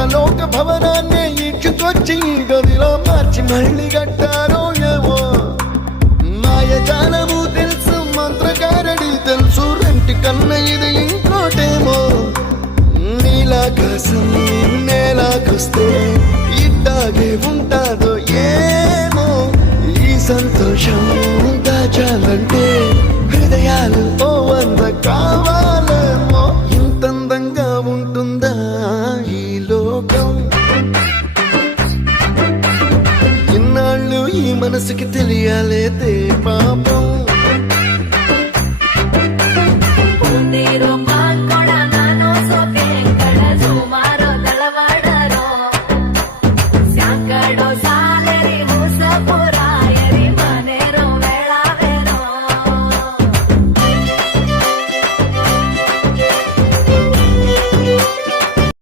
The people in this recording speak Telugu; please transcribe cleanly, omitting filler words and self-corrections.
పరలోక భవనాన్ని ఈడ్చుకొచ్చి గదిలో మార్చి మళ్ళీ కట్టారో ఏమో మాయజాలము తెలుసు మంత్రగారడి తెలుసు రెంటి కన్న ఇది ఇంకోటేమో నీలాకాశం నేలాకొస్తే ఇట్టాగే ఉంటాదో ఏమో ఈ సంతోషం దాచాలంటే హృదయాలు ఓ వంద కావాలేమో ఇంతందంగా ఉంటుందా ఈ లోకం ఇన్నాళ్ళు ఈ మనసుకి తెలియాలేదే పాపం